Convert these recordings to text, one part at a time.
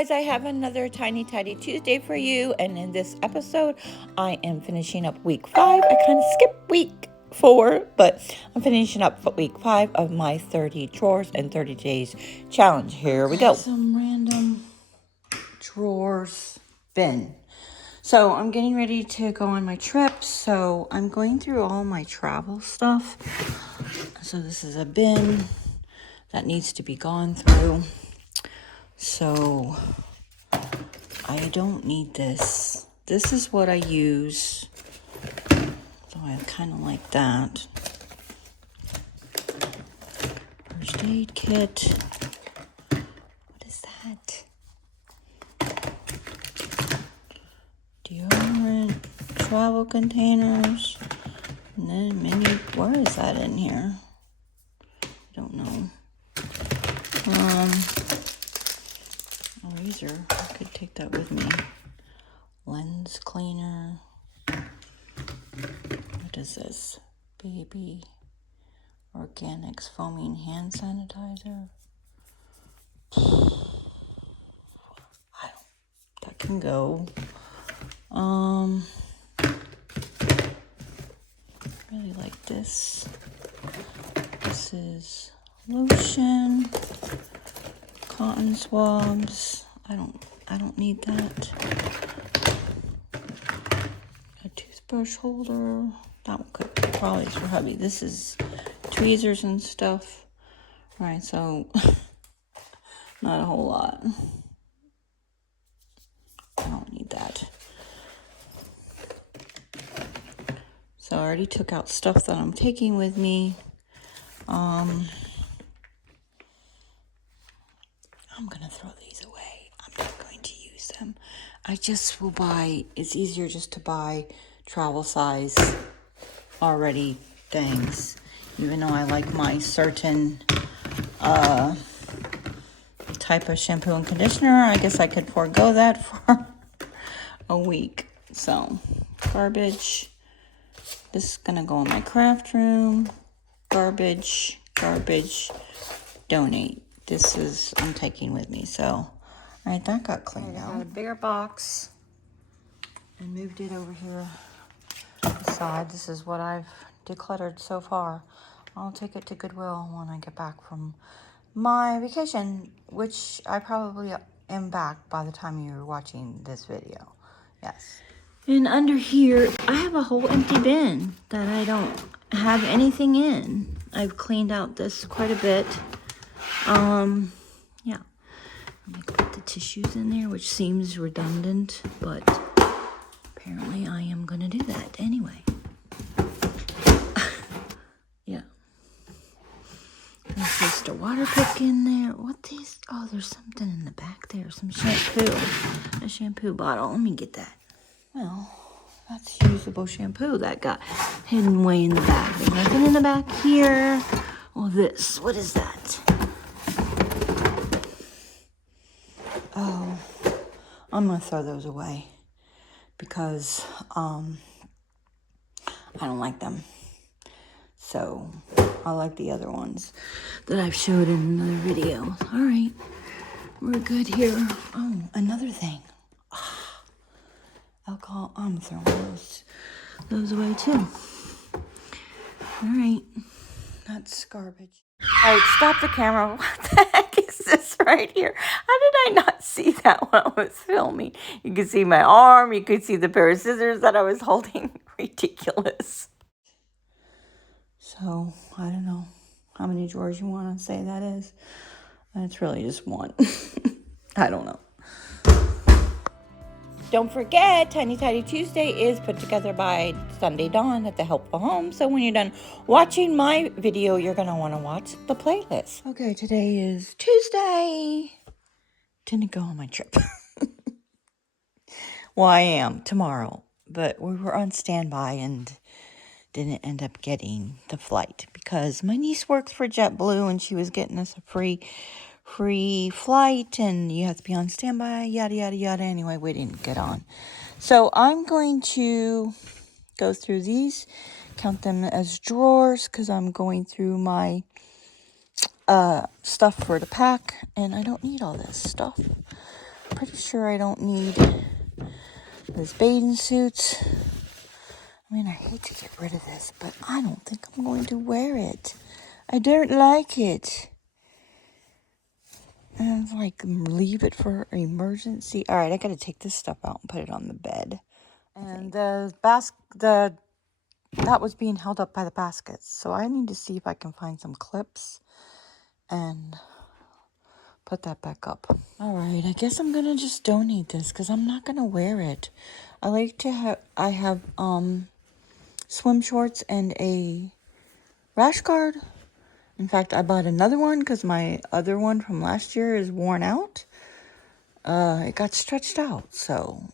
guys, I have another Tiny Tidy Tuesday for you, and in this episode I am finishing up week 5. I kind of skipped week 4, but I'm finishing up week 5 of my 30 drawers and 30 days challenge. Here we go. Some random drawers bin. So I'm getting ready to go on my trip, so I'm going through all my travel stuff. So this is a bin that needs to be gone through. So I don't need this. This is what I use. So I kind of like that. First aid kit. What is that? Deodorant, travel containers, and then maybe, where is that in here? I don't know. Razor, I could take that with me. Lens cleaner. What is this? Baby Organics foaming hand sanitizer. That can go. Really like this. This is lotion, cotton swabs. I don't need that. A toothbrush holder. That one could probably is for hubby. This is tweezers and stuff. All right, so not a whole lot. I don't need that. So I already took out stuff that I'm taking with me. I'm gonna throw these away. I'm not going to use them. I just will buy, it's easier just to buy travel size already things. Even though I like my certain type of shampoo and conditioner, I guess I could forego that for a week. So, garbage. This is gonna go in my craft room. Garbage, donate. This is, I'm taking with me. So, all right, that got cleaned out. I got a bigger box and moved it over here aside. This is what I've decluttered so far. I'll take it to Goodwill when I get back from my vacation, which I probably am back by the time you're watching this video. Yes. And under here, I have a whole empty bin that I don't have anything in. I've cleaned out this quite a bit. Yeah. I'm gonna put the tissues in there, which seems redundant, but apparently I am gonna do that anyway. Yeah. There's just a water pick in there. What these? Oh, there's something in the back there. Some shampoo. A shampoo bottle. Let me get that. Well, that's usable shampoo that got hidden way in the back. There's nothing in the back here. Oh, this. What is that? Oh, I'm going to throw those away because I don't like them. So, I like the other ones that I've showed in another video. All right, we're good here. Oh, another thing. Alcohol, I'm throwing those away too. All right, that's garbage. All right, stop the camera. What the heck is this right here? How did I not see that when I was filming? You can see my arm. You could see the pair of scissors that I was holding. Ridiculous. So, I don't know how many drawers you want to say that is. It's really just one. I don't know. Don't forget, Tiny Tidy Tuesday is put together by Sunday Dawn at the Helpful Home. So when you're done watching my video, you're going to want to watch the playlist. Okay, today is Tuesday. Didn't go on my trip. Well, I am tomorrow. But we were on standby and didn't end up getting the flight because my niece works for JetBlue and she was getting us a free flight, and you have to be on standby, yada, yada, yada. Anyway, we didn't get on. So I'm going to go through these, count them as drawers, because I'm going through my stuff for the pack, and I don't need all this stuff. sure I don't need those bathing suits. I mean, I hate to get rid of this, but I don't think I'm going to wear it. I don't like it. And it's like, leave it for emergency. All right, I got to take this stuff out and put it on the bed. And that was being held up by the baskets. So I need to see if I can find some clips and put that back up. All right, I guess I'm going to just donate this because I'm not going to wear it. I have swim shorts and a rash guard. In fact, I bought another one because my other one from last year is worn out. It got stretched out, so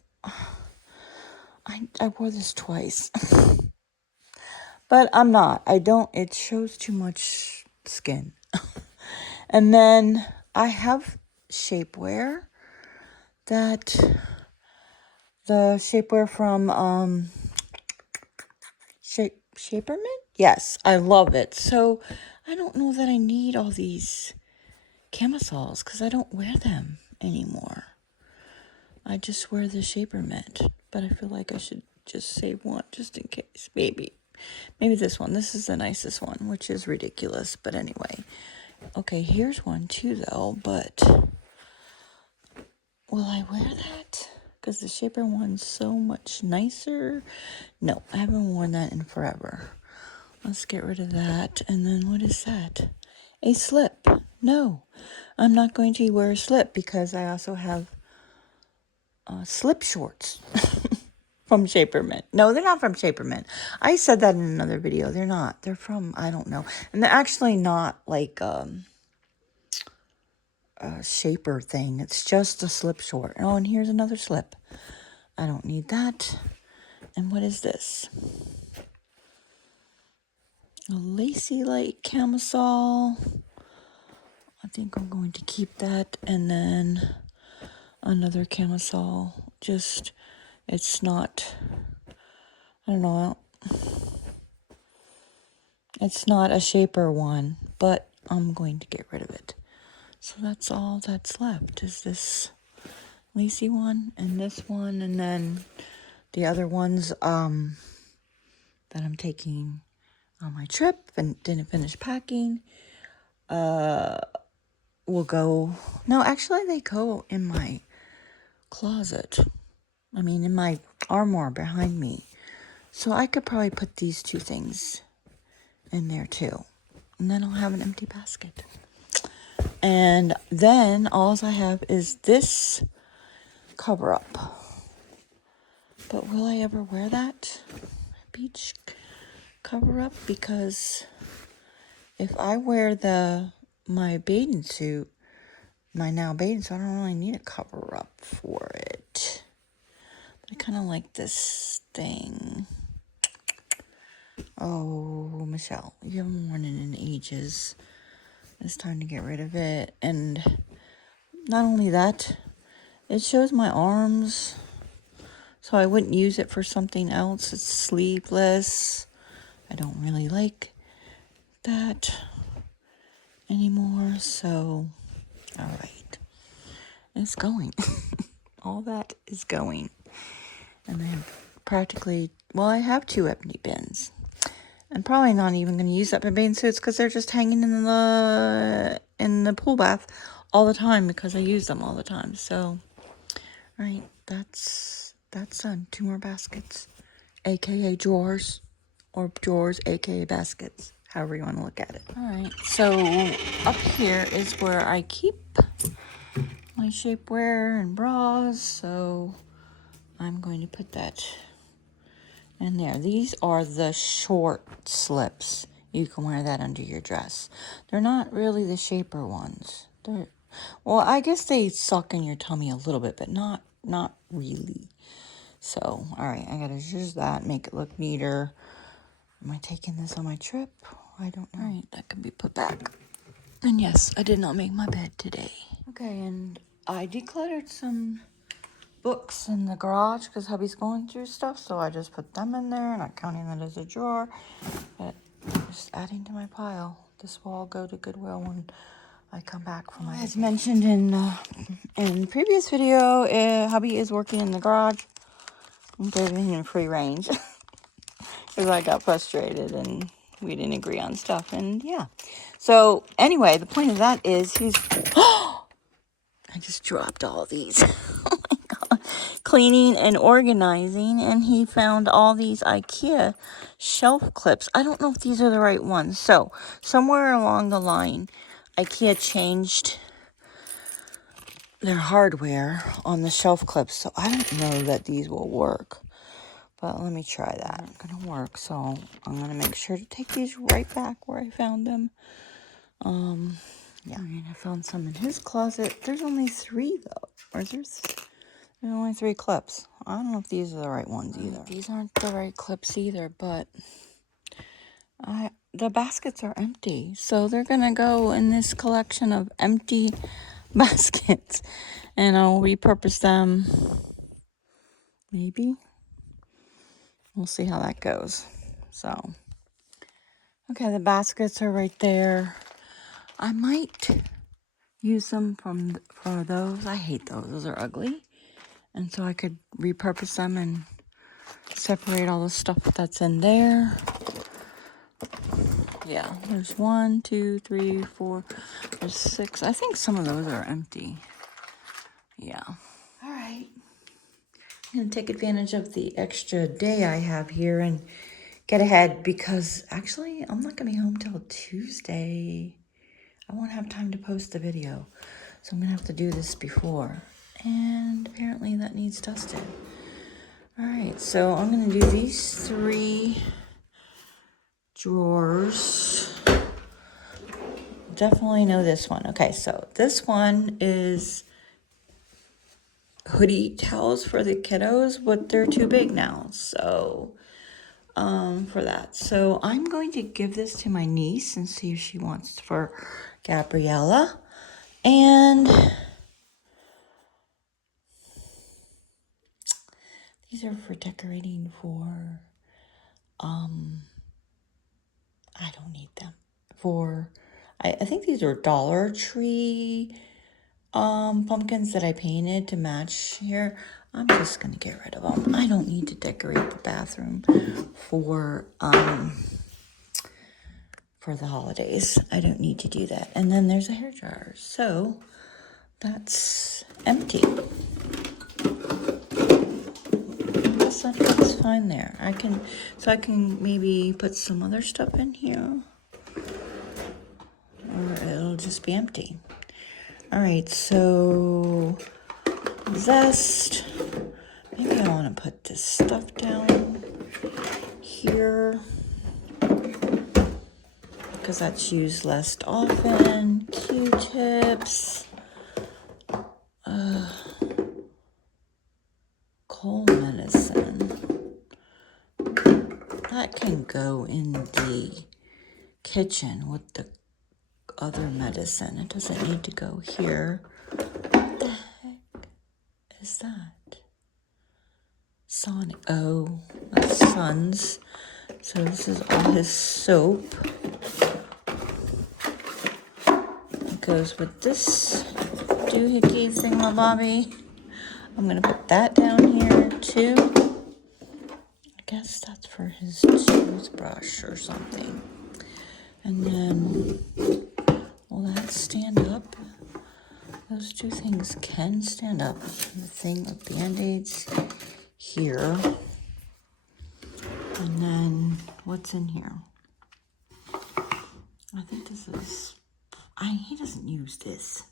I wore this twice. But I'm not. It shows too much skin. And then I have shapewear the shapewear from Shaperman? Yes, I love it. So I don't know that I need all these camisoles because I don't wear them anymore. I just wear the Shaperman, but I feel like I should just save one just in case. Maybe this one. This is the nicest one, which is ridiculous, but anyway. Okay, here's one too though, but will I wear that? Because the Shaper one's so much nicer. No, I haven't worn that in forever. Let's get rid of that. And then what is that? A slip. No, I'm not going to wear a slip because I also have slip shorts from Shaperman. No, they're not from Shaperman. I said that in another video. They're not. They're from, I don't know. And they're actually not like a shaper thing. It's just a slip short. Oh, and here's another slip. I don't need that. And what is this? A lacy light camisole. I think I'm going to keep that. And then another camisole. Just, it's not, I don't know. It's not a shaper one, but I'm going to get rid of it. So that's all that's left is this lacy one and this one. And then the other ones that I'm taking on my trip and didn't finish packing will go. No, actually they go in my closet. I mean, in my armoire behind me. So I could probably put these two things in there too. And then I'll have an empty basket. And then all I have is this cover up. But will I ever wear that beach cover up? Because if I wear my bathing suit, my now bathing suit, I don't really need a cover up for it. But I kind of like this thing. Oh, Michelle, you haven't worn it in ages. It's time to get rid of it. And not only that, it shows my arms. So I wouldn't use it for something else. It's sleeveless. I don't really like that anymore. So, all right. It's going. All that is going. And I have 2 empty bins. I'm probably not even going to use up my bathing suits because they're just hanging in the pool bath all the time because I use them all the time. So, right, that's done. 2 more baskets, aka drawers, or drawers, aka baskets, however you want to look at it. All right, so up here is where I keep my shapewear and bras. So I'm going to put that in there. These are the short slips. You can wear that under your dress. They're not really the shaper ones. Well, I guess they suck in your tummy a little bit, but not really. So, all right, I gotta use that, make it look neater. Am I taking this on my trip? I don't know. All right, that can be put back. And yes, I did not make my bed today. Okay, and I decluttered some books in the garage because hubby's going through stuff, so I just put them in there, not counting that as a drawer, but just adding to my pile. This will all go to Goodwill when I come back from my... As mentioned in previous video, hubby is working in the garage. I'm giving him free range because I got frustrated and we didn't agree on stuff. And yeah. So anyway, the point of that is he's... I just dropped all these. Oh my God. Cleaning and organizing, and he found all these IKEA shelf clips. I don't know if these are the right ones. So somewhere along the line, IKEA changed their hardware on the shelf clips. So I don't know that these will work. But let me try that. It's going to work. So I'm going to make sure to take these right back where I found them. Yeah, I found some in his closet. There's only 3 though. Or there's only 3 clips. I don't know if these are the right ones either. These aren't the right clips either, but the baskets are empty. So they're gonna go in this collection of empty baskets. And I'll repurpose them. Maybe. We'll see how that goes. So okay, the baskets are right there. I might use them for those. I hate those. Those are ugly. And so I could repurpose them and separate all the stuff that's in there. Yeah, there's 1, 2, 3, 4, there's 6. I think some of those are empty. Yeah. All right. I'm going to take advantage of the extra day I have here and get ahead because actually I'm not going to be home till Tuesday. I won't have time to post the video. So I'm going to have to do this before. And apparently that needs dusted. All right, so I'm going to do these 3 drawers. Definitely know this one. Okay, so this one is hoodie towels for the kiddos, but they're too big now. So, for that. So I'm going to give this to my niece and see if she wants for Gabriella. And these are for decorating for, I don't need them. I think these are Dollar Tree pumpkins that I painted to match here. I'm just going to get rid of them. I don't need to decorate the bathroom for the holidays. I don't need to do that. And then there's a hairdryer. So that's empty. That's fine there. I can maybe put some other stuff in here. Or it'll just be empty. All right, so zest. Maybe I want to put this stuff down here because that's used less often. Q-tips. Cold medicine. That can go in the kitchen with the other medicine. It doesn't need to go here. What the heck is that? Sonic. Oh, that's Son's. So this is all his soap. It goes with this doohickey thingamabobby. I'm going to put that down here too. I guess that's for his toothbrush or something. And then, will that stand up? Those 2 things can stand up. The thing with Band-Aids here. And then, what's in here? I think this is, he doesn't use this.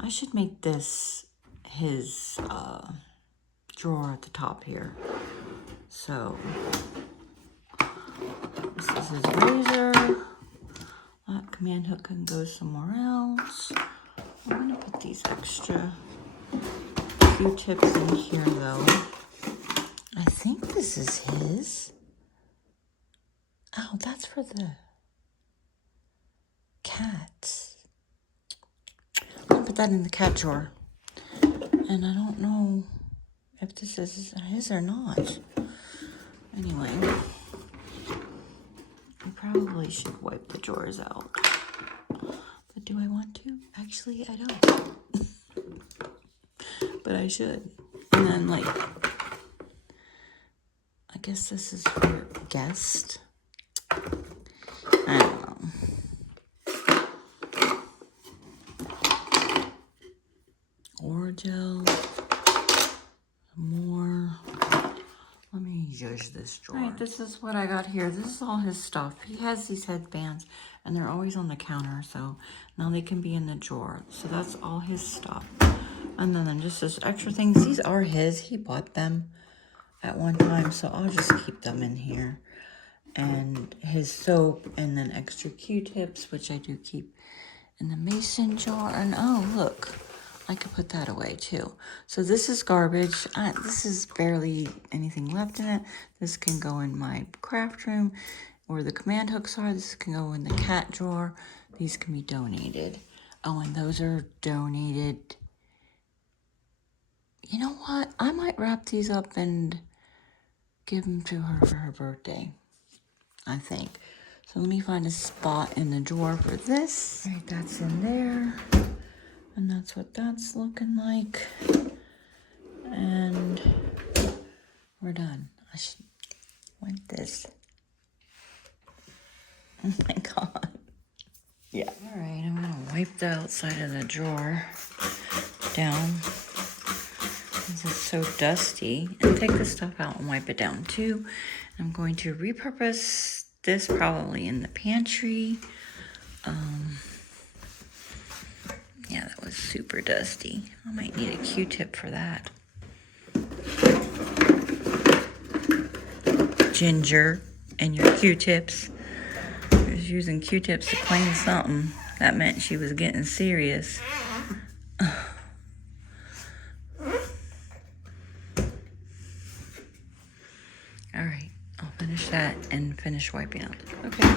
I should make this his drawer at the top here. So this is his razor. That command hook can go somewhere else. I'm gonna put these extra Q-tips in here though. I think this is his. Oh, that's for the cats. I'll put that in the cat drawer. And I don't know if this is his or not. Anyway, I probably should wipe the drawers out. The do I want to? Actually, I don't. But I should. And then, like, I guess this is for guest. I don't know. Orgel. More. Let me judge this drawer. All right, this is what I got here. This is all his stuff. He has these headbands, and they're always on the counter, so now they can be in the drawer. So that's all his stuff. And then just those extra things. These are his. He bought them at one time, so I'll just keep them in here. And his soap, and then extra Q-tips, which I do keep in the mason jar. And oh, look, I could put that away too. So this is garbage. This is barely anything left in it. This can go in my craft room where the command hooks are. This can go in the cat drawer. These can be donated. Oh, and those are donated. You know what? I might wrap these up and give them to her for her birthday, I think. So let me find a spot in the drawer for this. All right, that's in there. And that's what that's looking like. And we're done. I should wipe this. Oh my God. Yeah. All right, I'm gonna wipe the outside of the drawer down. This is so dusty. And take this stuff out and wipe it down too. I'm going to repurpose this probably in the pantry. Yeah, that was super dusty. I might need a Q-tip for that. Ginger and your Q-tips. She was using Q-tips to clean something. That meant she was getting serious. Alright, I'll finish that and finish wiping out. Okay.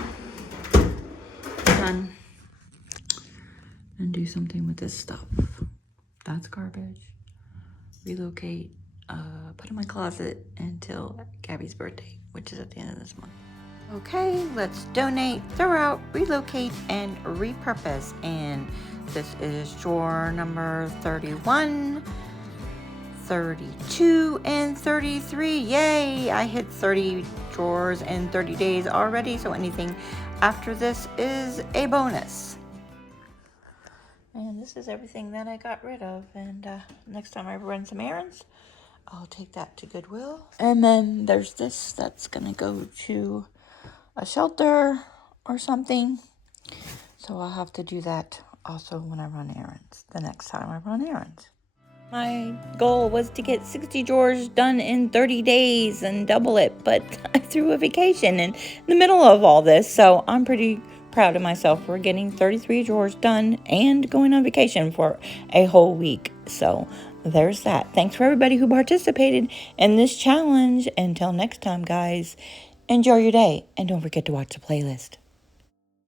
Done. And do something with this stuff. That's garbage. Relocate. Put in my closet until Gabby's birthday, which is at the end of this month. Okay, let's donate, throw out, relocate, and repurpose. And this is drawer number 31, 32, and 33. Yay! I hit 30 drawers in 30 days already, so anything after this is a bonus. And this is everything that I got rid of. And next time I run some errands, I'll take that to Goodwill. And then there's this that's gonna go to a shelter or something. So I'll have to do that also when I run errands, the next time I run errands. My goal was to get 60 drawers done in 30 days and double it, but I threw a vacation in the middle of all this, so I'm pretty proud of myself for getting 33 drawers done and going on vacation for a whole week. So there's that. Thanks for everybody who participated in this challenge. Until next time, guys, enjoy your day and don't forget to watch the playlist.